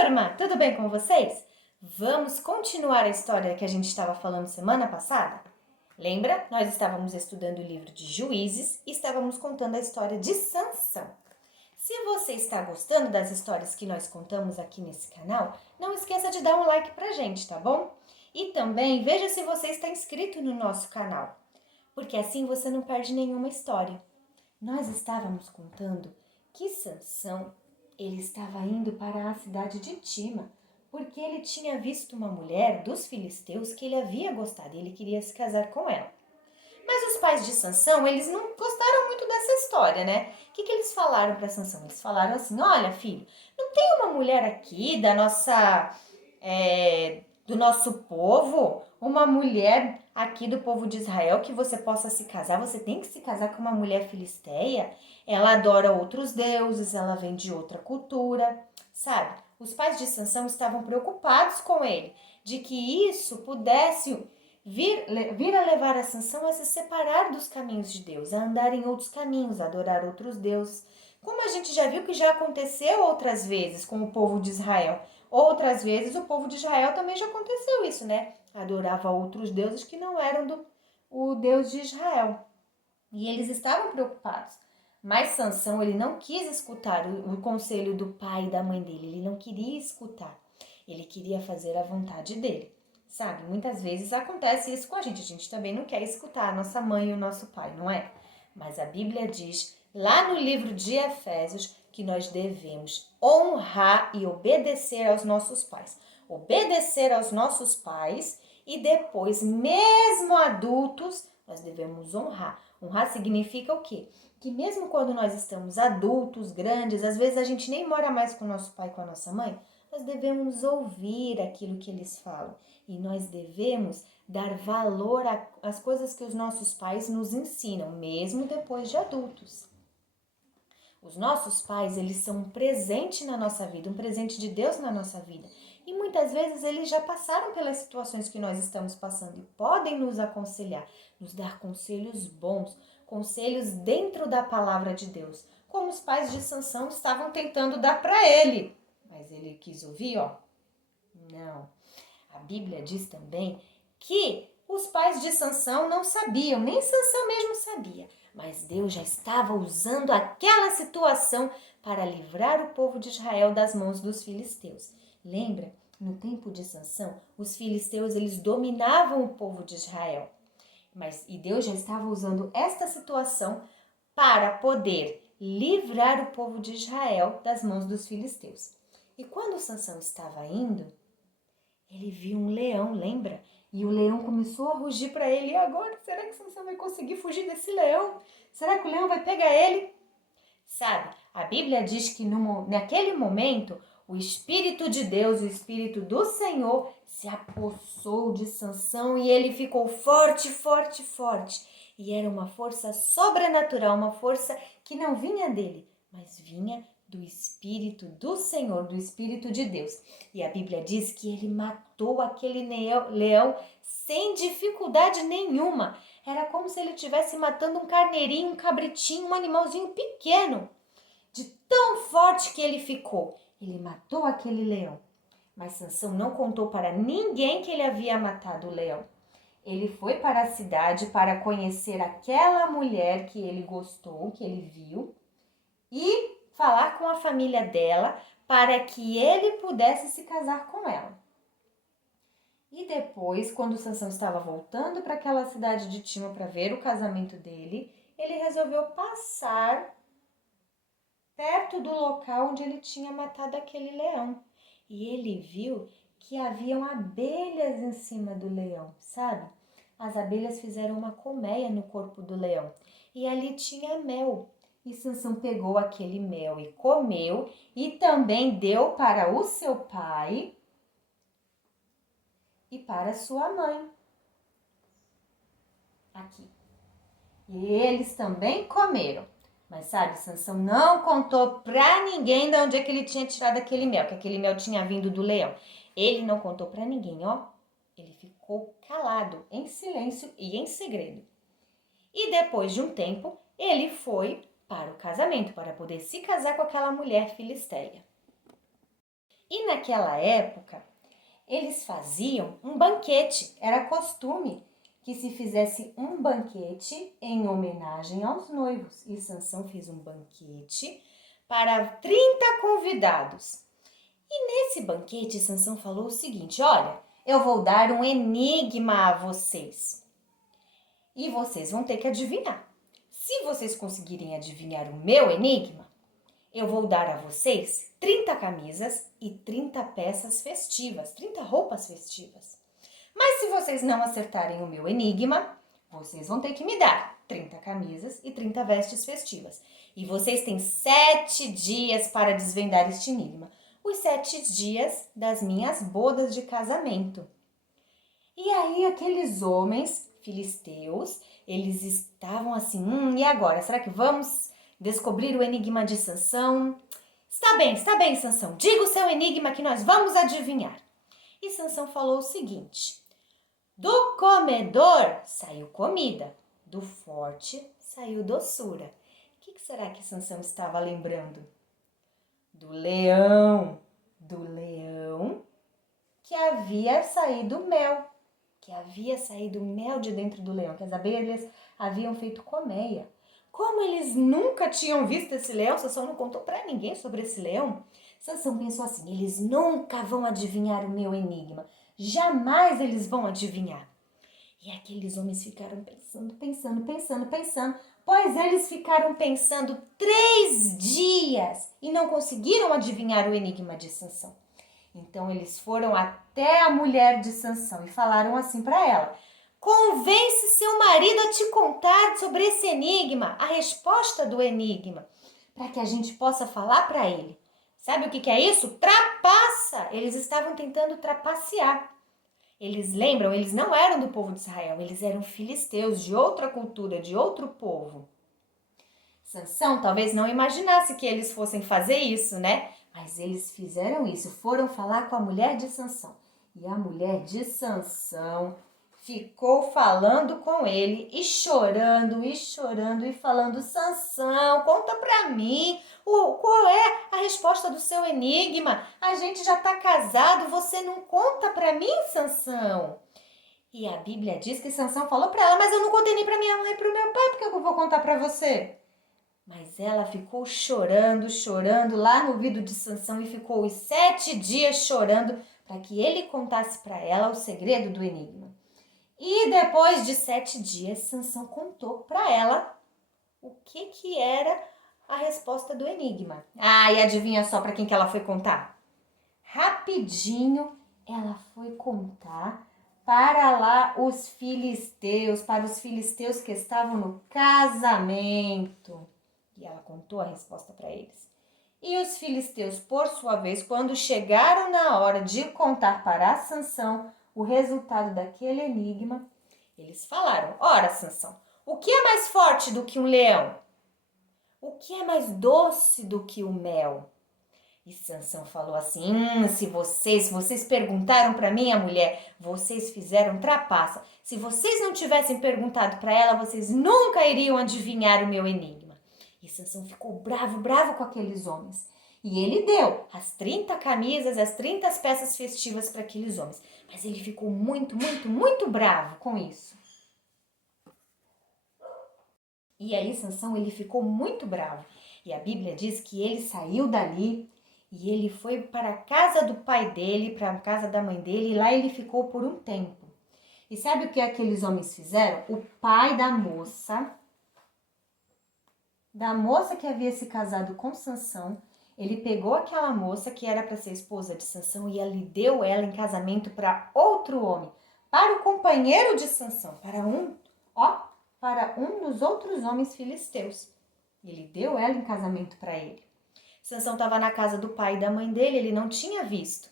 turma, tudo bem com vocês? Vamos continuar a história que a gente estava falando semana passada? Lembra? Nós estávamos estudando o livro de Juízes e estávamos contando a história de Sansão. Se você está gostando das histórias que nós contamos aqui nesse canal, não esqueça de dar um like pra gente, tá bom? E também veja se você está inscrito no nosso canal, porque assim você não perde nenhuma história. Nós estávamos contando que Sansão, ele estava indo para a cidade de Tima, porque ele tinha visto uma mulher dos filisteus que ele havia gostado e ele queria se casar com ela. Mas os pais de Sansão, eles não gostaram muito dessa história, né? O que eles falaram para Sansão? Eles falaram assim, olha filho, não tem uma mulher aqui do nosso povo, uma mulher aqui do povo de Israel que você possa se casar, você tem que se casar com uma mulher filisteia, ela adora outros deuses, ela vem de outra cultura, sabe? Os pais de Sansão estavam preocupados com ele, de que isso pudesse vir a levar a Sansão a se separar dos caminhos de Deus, a andar em outros caminhos, a adorar outros deuses. Como a gente já viu que já aconteceu outras vezes com o povo de Israel. Outras vezes o povo de Israel também já aconteceu isso, né? Adorava outros deuses que não eram o Deus de Israel. E eles estavam preocupados. Mas Sansão, ele não quis escutar o conselho do pai e da mãe dele. Ele não queria escutar. Ele queria fazer a vontade dele. Sabe, muitas vezes acontece isso com a gente também não quer escutar a nossa mãe e o nosso pai, não é? Mas a Bíblia diz, lá no livro de Efésios, que nós devemos honrar e obedecer aos nossos pais. Obedecer aos nossos pais e depois, mesmo adultos, nós devemos honrar. Honrar significa o quê? Que mesmo quando nós estamos adultos, grandes, às vezes a gente nem mora mais com o nosso pai e com a nossa mãe, nós devemos ouvir aquilo que eles falam. E nós devemos dar valor às coisas que os nossos pais nos ensinam, mesmo depois de adultos. Os nossos pais, eles são um presente na nossa vida, um presente de Deus na nossa vida. E muitas vezes eles já passaram pelas situações que nós estamos passando e podem nos aconselhar, nos dar conselhos bons, conselhos dentro da palavra de Deus, como os pais de Sansão estavam tentando dar para ele. Mas ele quis ouvir, ó? Não. A Bíblia diz também que os pais de Sansão não sabiam, nem Sansão mesmo sabia, mas Deus já estava usando aquela situação para livrar o povo de Israel das mãos dos filisteus. Lembra? No tempo de Sansão, os filisteus eles dominavam o povo de Israel. E Deus já estava usando esta situação para poder livrar o povo de Israel das mãos dos filisteus. E quando Sansão estava indo, ele viu um leão, lembra? E o leão começou a rugir para ele. E agora, será que Sansão vai conseguir fugir desse leão? Será que o leão vai pegar ele? Sabe, a Bíblia diz que naquele momento, o Espírito de Deus, o Espírito do Senhor, se apossou de Sansão e ele ficou forte, forte, forte. E era uma força sobrenatural, uma força que não vinha dele, mas vinha do Espírito do Senhor, do Espírito de Deus. E a Bíblia diz que ele matou aquele leão sem dificuldade nenhuma. Era como se ele estivesse matando um carneirinho, um cabritinho, um animalzinho pequeno. De tão forte que ele ficou, ele matou aquele leão. Mas Sansão não contou para ninguém que ele havia matado o leão. Ele foi para a cidade para conhecer aquela mulher que ele gostou, que ele viu, e falar com a família dela para que ele pudesse se casar com ela. E depois, quando Sansão estava voltando para aquela cidade de Tima para ver o casamento dele, ele resolveu passar perto do local onde ele tinha matado aquele leão. E ele viu que haviam abelhas em cima do leão, sabe? As abelhas fizeram uma colmeia no corpo do leão. E ali tinha mel. E Sansão pegou aquele mel e comeu e também deu para o seu pai e para sua mãe. Aqui. E eles também comeram. Mas sabe, Sansão não contou pra ninguém de onde é que ele tinha tirado aquele mel, que aquele mel tinha vindo do leão. Ele não contou pra ninguém, ó. Ele ficou calado, em silêncio e em segredo. E depois de um tempo, ele foi para o casamento, para poder se casar com aquela mulher filisteia. E naquela época, eles faziam um banquete, era costume que se fizesse um banquete em homenagem aos noivos. E Sansão fez um banquete para 30 convidados. E nesse banquete, Sansão falou o seguinte: olha, eu vou dar um enigma a vocês. E vocês vão ter que adivinhar. Se vocês conseguirem adivinhar o meu enigma, eu vou dar a vocês 30 camisas e 30 peças festivas, 30 roupas festivas. Mas se vocês não acertarem o meu enigma, vocês vão ter que me dar 30 camisas e 30 vestes festivas. E vocês têm 7 dias para desvendar este enigma. Os 7 dias das minhas bodas de casamento. E aí aqueles homens filisteus, eles estavam assim, e agora? Será que vamos descobrir o enigma de Sansão? Está bem, Sansão, diga o seu enigma que nós vamos adivinhar. E Sansão falou o seguinte: do comedor saiu comida, do forte saiu doçura. O que será que Sansão estava lembrando? Do leão que havia saído mel. Que havia saído mel de dentro do leão, que as abelhas haviam feito colmeia. Como eles nunca tinham visto esse leão, Sansão não contou para ninguém sobre esse leão. Sansão pensou assim: eles nunca vão adivinhar o meu enigma, jamais eles vão adivinhar. E aqueles homens ficaram pensando, pois eles ficaram pensando 3 dias e não conseguiram adivinhar o enigma de Sansão. Então eles foram até a mulher de Sansão e falaram assim para ela: convence seu marido a te contar sobre esse enigma, a resposta do enigma, para que a gente possa falar para ele. Sabe o que é isso? Trapaça! Eles estavam tentando trapacear. Eles lembram, eles não eram do povo de Israel, eles eram filisteus, de outra cultura, de outro povo. Sansão talvez não imaginasse que eles fossem fazer isso, né? Mas eles fizeram isso, foram falar com a mulher de Sansão. E a mulher de Sansão ficou falando com ele e chorando e falando: Sansão, conta pra mim, qual é a resposta do seu enigma? A gente já tá casado, você não conta pra mim, Sansão? E a Bíblia diz que Sansão falou pra ela: mas eu não contei nem pra minha mãe e pro meu pai, por que eu vou contar pra você? Mas ela ficou chorando lá no ouvido de Sansão e ficou os 7 dias chorando para que ele contasse para ela o segredo do enigma. E depois de 7 dias, Sansão contou para ela o que era a resposta do enigma. Ah, e adivinha só para quem que ela foi contar? Rapidinho, ela foi contar para lá os filisteus, para os filisteus que estavam no casamento. E ela contou a resposta para eles. E os filisteus, por sua vez, quando chegaram na hora de contar para Sansão o resultado daquele enigma, eles falaram: ora, Sansão, o que é mais forte do que um leão? O que é mais doce do que o mel? E Sansão falou assim: se vocês perguntaram para minha mulher, vocês fizeram trapaça. Se vocês não tivessem perguntado para ela, vocês nunca iriam adivinhar o meu enigma. E Sansão ficou bravo com aqueles homens. E ele deu as 30 camisas, as 30 peças festivas para aqueles homens. Mas ele ficou muito bravo com isso. E aí Sansão, ele ficou muito bravo. E a Bíblia diz que ele saiu dali e ele foi para a casa do pai dele, para a casa da mãe dele, e lá ele ficou por um tempo. E sabe o que aqueles homens fizeram? O pai da moça que havia se casado com Sansão, ele pegou aquela moça que era para ser esposa de Sansão e ele deu ela em casamento para outro homem, para o companheiro de Sansão, para um dos outros homens filisteus. Ele deu ela em casamento para ele. Sansão estava na casa do pai e da mãe dele, ele não tinha visto.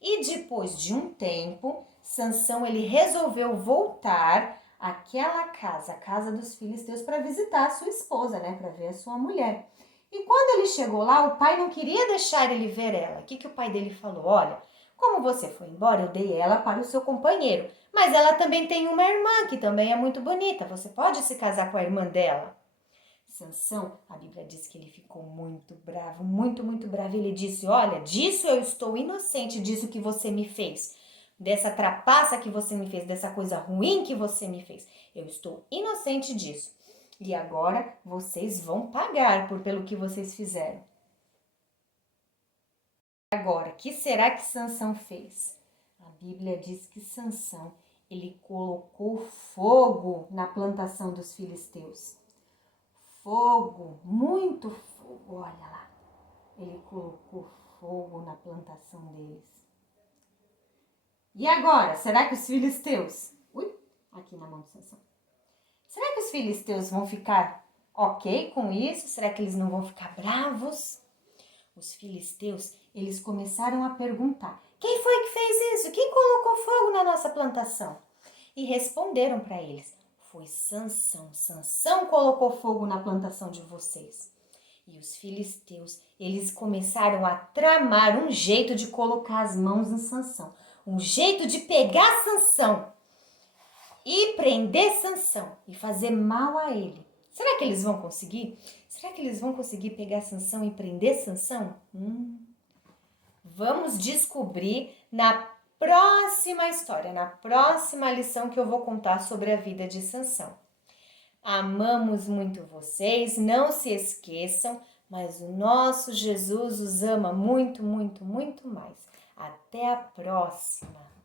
E depois de um tempo, Sansão ele resolveu voltar àquela casa, a casa dos filisteus, para visitar a sua esposa, né, para ver a sua mulher. E quando ele chegou lá, o pai não queria deixar ele ver ela. O que o pai dele falou? Olha, como você foi embora, eu dei ela para o seu companheiro, mas ela também tem uma irmã que também é muito bonita, você pode se casar com a irmã dela. Sansão, a Bíblia diz que ele ficou muito bravo, muito, muito bravo. Ele disse, olha, disso eu estou inocente, disso que você me fez. Dessa trapaça que você me fez, dessa coisa ruim que você me fez. Eu estou inocente disso. E agora vocês vão pagar pelo que vocês fizeram. Agora, o que será que Sansão fez? A Bíblia diz que Sansão, ele colocou fogo na plantação dos filisteus. Fogo, muito fogo, olha lá. Ele colocou fogo na plantação deles. E agora, será que os filisteus... aqui na mão de Sansão. Será que os filisteus vão ficar ok com isso? Será que eles não vão ficar bravos? Os filisteus, eles começaram a perguntar, quem foi que fez isso? Quem colocou fogo na nossa plantação? E responderam para eles, foi Sansão. Sansão colocou fogo na plantação de vocês. E os filisteus, eles começaram a tramar um jeito de colocar as mãos em Sansão. Um jeito de pegar Sansão e prender Sansão e fazer mal a ele. Será que eles vão conseguir? Será que eles vão conseguir pegar Sansão e prender Sansão? Vamos descobrir na próxima história, na próxima lição que eu vou contar sobre a vida de Sansão. Amamos muito vocês, não se esqueçam, mas o nosso Jesus os ama muito, muito, muito mais. Até a próxima!